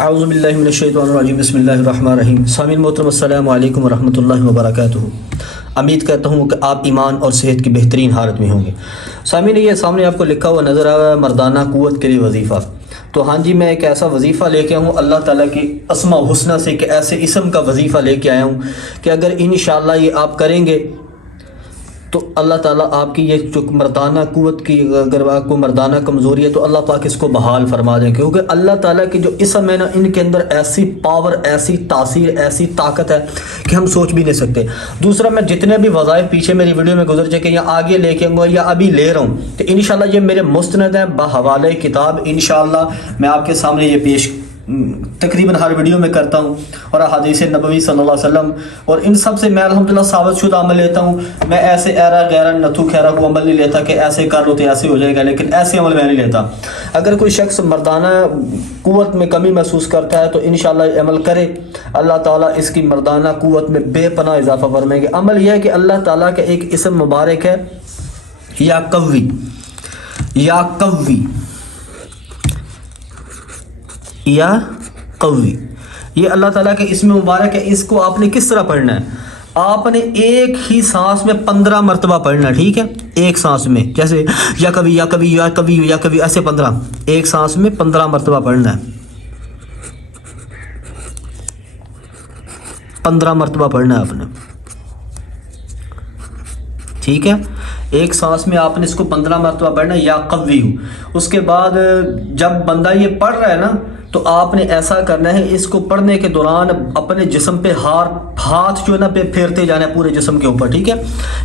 اعوذ باللہ من الشیطان الرجیم بسم اللہ الرحمن الرحیم. سامعین محترم السلام علیکم ورحمۃ اللہ وبرکاتہ. امید کرتا ہوں کہ آپ ایمان اور صحت کی بہترین حالت میں ہوں گے. سامعین یہ سامنے آپ کو لکھا ہوا نظر آ رہا ہے مردانہ قوت کے لیے وظیفہ. تو ہاں جی میں ایک ایسا وظیفہ لے کے آیا ہوں اللہ تعالیٰ کی اسماء حسنہ سے، کہ ایسے اسم کا وظیفہ لے کے آیا ہوں کہ اگر انشاءاللہ یہ آپ کریں گے تو اللہ تعالیٰ آپ کی یہ جو مردانہ قوت کی، اگر آپ کو مردانہ کمزوری ہے تو اللہ پاک اس کو بحال فرما دیں، کیونکہ اللہ تعالیٰ کی جو اسم ہے نا ان کے اندر ایسی پاور، ایسی تاثیر، ایسی طاقت ہے کہ ہم سوچ بھی نہیں سکتے. دوسرا میں جتنے بھی وظائف پیچھے میری ویڈیو میں گزر چکے یا آگے لے کے آؤں گا یا ابھی لے رہا ہوں تو انشاءاللہ یہ میرے مستند ہیں بحوالہ کتاب. انشاءاللہ میں آپ کے سامنے یہ پیش تقریباً ہر ویڈیو میں کرتا ہوں، اور حدیث نبوی صلی اللہ علیہ وسلم اور ان سب سے میں الحمدللہ ثابت شدہ عمل لیتا ہوں. میں ایسے ایرا غیرا نتھو خیرا کو عمل نہیں لیتا کہ ایسے کر لو تو ایسے ہو جائے گا، لیکن ایسے عمل میں نہیں لیتا. اگر کوئی شخص مردانہ قوت میں کمی محسوس کرتا ہے تو انشاءاللہ یہ عمل کرے، اللہ تعالیٰ اس کی مردانہ قوت میں بے پناہ اضافہ فرمائیں گے. عمل یہ ہے کہ اللہ تعالیٰ کا ایک اسم مبارک ہے یا قوی، یا قوی، یا قوی. یہ اللہ تعالیٰ کے اسم مبارک ہے. اس کو آپ نے کس طرح پڑھنا ہے؟ آپ نے ایک ہی سانس میں 15 مرتبہ پڑھنا ہے، ٹھیک ہے؟ ایک سانس میں، جیسے یا کبھی یا کبھی یا کبھی یا کبھی، ایسے 15 ایک سانس میں 15 مرتبہ پڑھنا ہے. 15 مرتبہ پڑھنا ہے آپ نے، ٹھیک ہے؟ ایک سانس میں آپ نے اس کو 15 مرتبہ پڑھنا ہے یا قوی ہو. اس کے بعد جب بندہ یہ پڑھ رہا ہے نا تو آپ نے ایسا کرنا ہے، اس کو پڑھنے کے دوران اپنے جسم پہ ہاتھ جو ہے نا پھیرتے جانا ہے پورے جسم کے اوپر، ٹھیک ہے؟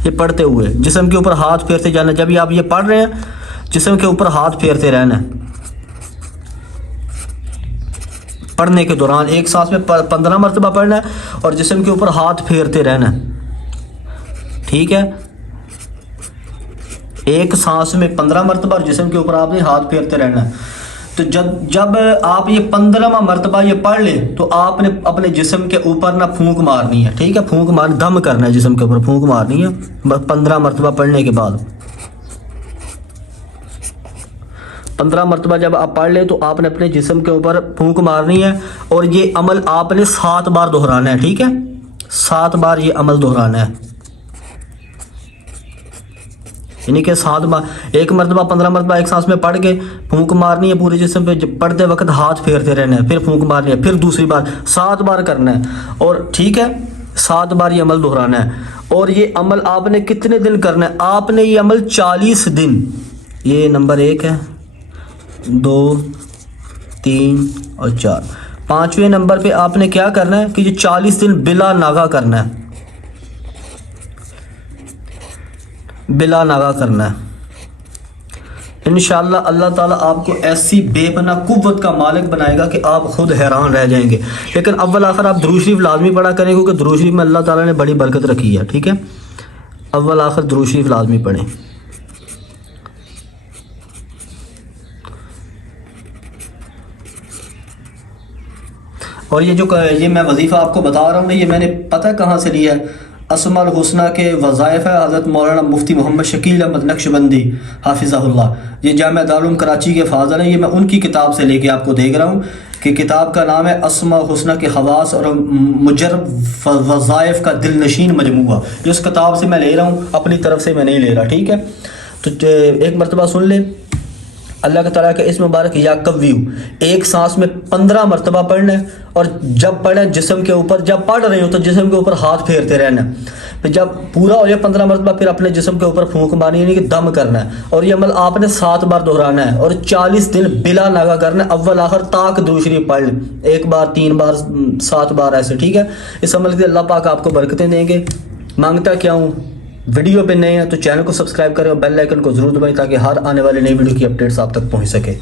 یہ پڑھتے ہوئے جسم کے اوپر ہاتھ پھیرتے جانا ہے. جب آپ یہ پڑھ رہے ہیں جسم کے اوپر ہاتھ پھیرتے رہنا ہے پڑھنے کے دوران. ایک سانس میں 15 مرتبہ پڑھنا ہے اور جسم کے اوپر ہاتھ پھیرتے رہنا ہے، ٹھیک ہے؟ ایک سانس میں 15 مرتبہ اور جسم کے اوپر آپ نے ہاتھ پھیرتے رہنا ہے. تو جب آپ یہ 15واں مرتبہ یہ پڑھ لیں تو آپ نے اپنے جسم کے اوپر نہ پھونک مارنی ہے، ٹھیک ہے؟ پھونک مارنی، دم کرنا ہے جسم کے اوپر، پھونک مارنی ہے 15 مرتبہ پڑھنے کے بعد. 15 مرتبہ جب آپ پڑھ لیں تو آپ نے اپنے جسم کے اوپر پھونک مارنی ہے، اور یہ عمل آپ نے 7 بار دہرانا ہے، ٹھیک ہے؟ 7 بار یہ عمل دہرانا ہے، یعنی کہ 7 بار. ایک مرتبہ 15 مرتبہ ایک سانس میں پڑھ کے پھونک مارنی ہے پورے جسم پہ، پڑھتے وقت ہاتھ پھیرتے رہنا ہے، پھر پھونک مارنی ہے، پھر دوسری بار 7 بار کرنا ہے، اور ٹھیک ہے 7 بار یہ عمل دہرانا ہے. اور یہ عمل آپ نے کتنے دن کرنا ہے؟ آپ نے یہ عمل 40 دن، یہ نمبر 1 ہے، 2 3 اور 4. 5ویں نمبر پہ آپ نے کیا کرنا ہے کہ یہ 40 دن بلا ناغہ کرنا ہے، بلا ناغہ کرنا ہے. انشاءاللہ اللہ تعالیٰ آپ کو ایسی بے پناہ قوت کا مالک بنائے گا کہ آپ خود حیران رہ جائیں گے. لیکن اول آخر آپ درود شریف لازمی پڑھا کریں، کیونکہ درود شریف میں اللہ تعالیٰ نے بڑی برکت رکھی ہے، ٹھیک ہے؟ اول آخر درود شریف لازمی پڑھیں. اور یہ میں وظیفہ آپ کو بتا رہا ہوں نا، یہ میں نے پتہ کہاں سے لیا ہے؟ اسماء الحسنہ کے وظائف ہے حضرت مولانا مفتی محمد شکیل احمد نقشبندی حافظہ اللہ. یہ جامعہ دارالعلوم کراچی کے فاضل ہیں. یہ میں ان کی کتاب سے لے کے آپ کو دیکھ رہا ہوں کہ کتاب کا نام ہے اسماء الحسنہ کے خواص اور مجرب وظائف کا دل نشین مجموعہ. جس کتاب سے میں لے رہا ہوں، اپنی طرف سے میں نہیں لے رہا، ٹھیک ہے؟ تو ایک مرتبہ سن لیں. اللہ تعالیٰ کا اسم مبارک یا قوی، ایک سانس میں 15 مرتبہ پڑھنا ہے، اور جب پڑھیں جسم کے اوپر، جب پڑھ رہے ہو تو جسم کے اوپر ہاتھ پھیرتے رہنا ہے. پھر جب پورا ہو جائے 15 مرتبہ پھر اپنے جسم کے اوپر پھونک مارنی، یعنی کہ دم کرنا ہے. اور یہ عمل آپ نے 7 بار دہرانا ہے اور 40 دن بلا ناغہ کرنا ہے، اول آخر تاک درود شریف پڑھ لیں، 1 بار 3 بار 7 بار ایسے، ٹھیک ہے؟ اس عمل کے اللہ پاک آپ کو برکتیں دیں گے. مانگتا کیا ہوں، ویڈیو پہ نئے ہیں تو چینل کو سبسکرائب کریں اور بیل آئیکن کو ضرور دبائیں تاکہ ہر آنے والی نئی ویڈیو کی اپڈیٹس آپ تک پہنچ سکے.